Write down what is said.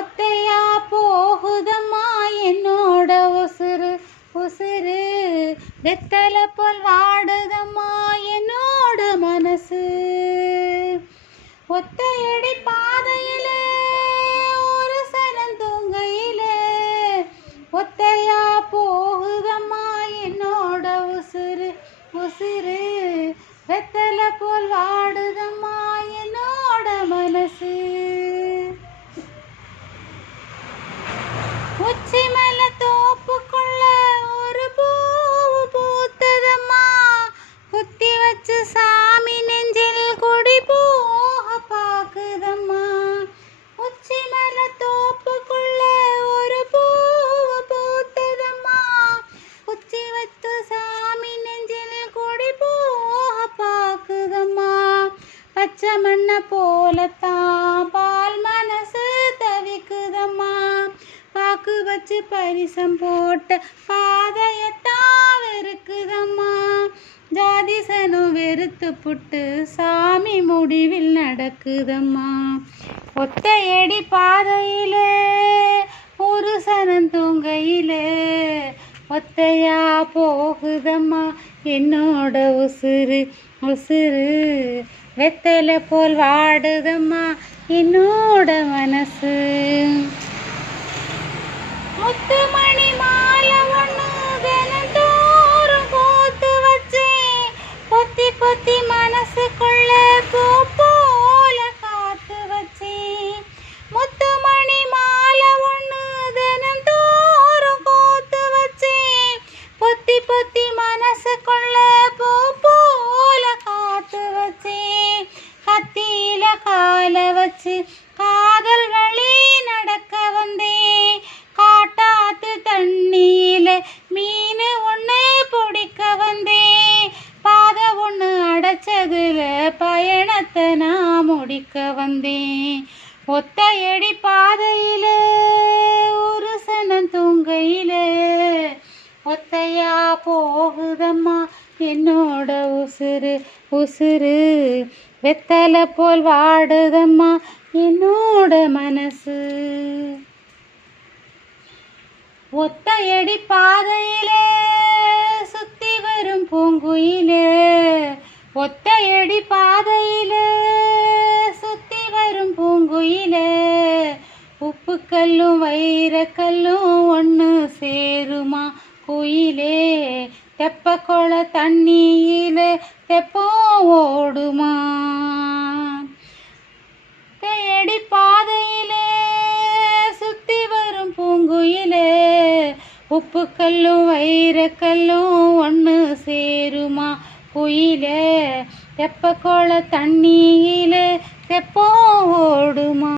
ஒத்தையா போகுதம்மா என்னோட உசுறு உசுறு, வெத்தலை போல் வாடுதம்மா என்னோட மனசு. ஒத்தையடி பாதையில ஒரு சனம் தூங்கையில, ஒத்தையா போகுதம்மா என்னோட உசுறு உசுறு, வெத்தலை போல் வாடுதம்மா என்னோட மனசு. உச்சி மலை தோப்புக்குள்ள ஒரு பூவு பூத்ததம்மா, குத்தி வச்சு சாமி நெஞ்சில் குடி போக பாக்குதம்மா. உச்சி மலை தோப்புக்குள்ள ஒரு பூவு பூத்ததம்மா, குத்தி வச்சு சாமி நெஞ்சில் குடி போக பாக்குதம்மா. பச்சை மண்ணை போலத்தான் பால் மனசு தவிக்குதம்மா, பாக்கு வச்சு பரிசம் போட்ட பாதையத்தான் வெறுக்குதம்மா. ஜாதிசனும் வெறுத்து புட்டு சாமி முடிவில் நடக்குதம்மா. ஒத்தையடி பாதையில ஒரு சனம் தூங்கையில, ஒத்தையா போகுதம்மா என்னோட உசுறு உசுறு, வெத்தலை போல் வாடுதம்மா என்னோட மனசு. முத்துமணி மாலை ஒன்று தினந்தோறும் கோத்து வச்சேன், பொத்தி பொத்தி மனசுக்குள்ள பூ போல காத்து வச்சேன். முத்துமணி மாலை ஒன்று தினந்தோறும் கோத்து வச்சேன், பொத்தி பொத்தி மனசுக்குள்ள பூ போல காத்து வச்சேன். கத்தியில கால வச்சு காதல் வழி நடக்க வந்தேன், காட்டாத்து தண்ணியில மீன் ஒன்று பிடிக்க வந்தேன். பாதை ஒன்று அடைச்சதுல பயணத்தை நான் முடிக்க வந்தேன். ஒத்தையடி பாதையில ஒரு சனம் தூங்கையில, ஒத்தையா போகுதம்மா என்னோட உசுறு உசுறு, வெத்தலை போல் வாடுதம்மா என்னோட மனசு. ஒத்தையடி பாதையில சுத்தி வரும் பூங்குயில, ஒத்தையடி பாதையில சுத்தி வரும் பூங்குயில, உப்புக்கல்லும் வைரக்கல்லும் ஒன்று சேருமா குயிலே. தெப்ப கொள தண்ணியில தெப்பம் ஓடுமா. ஒத்தையடி பாதையில சுத்தி வரும் பூங்குயில, உப்புக்கல்லும் வைரக்கல்லும் ஒன்று சேருமா குயிலே. தெப்ப கொள தண்ணியில தெப்பம் ஓடுமா.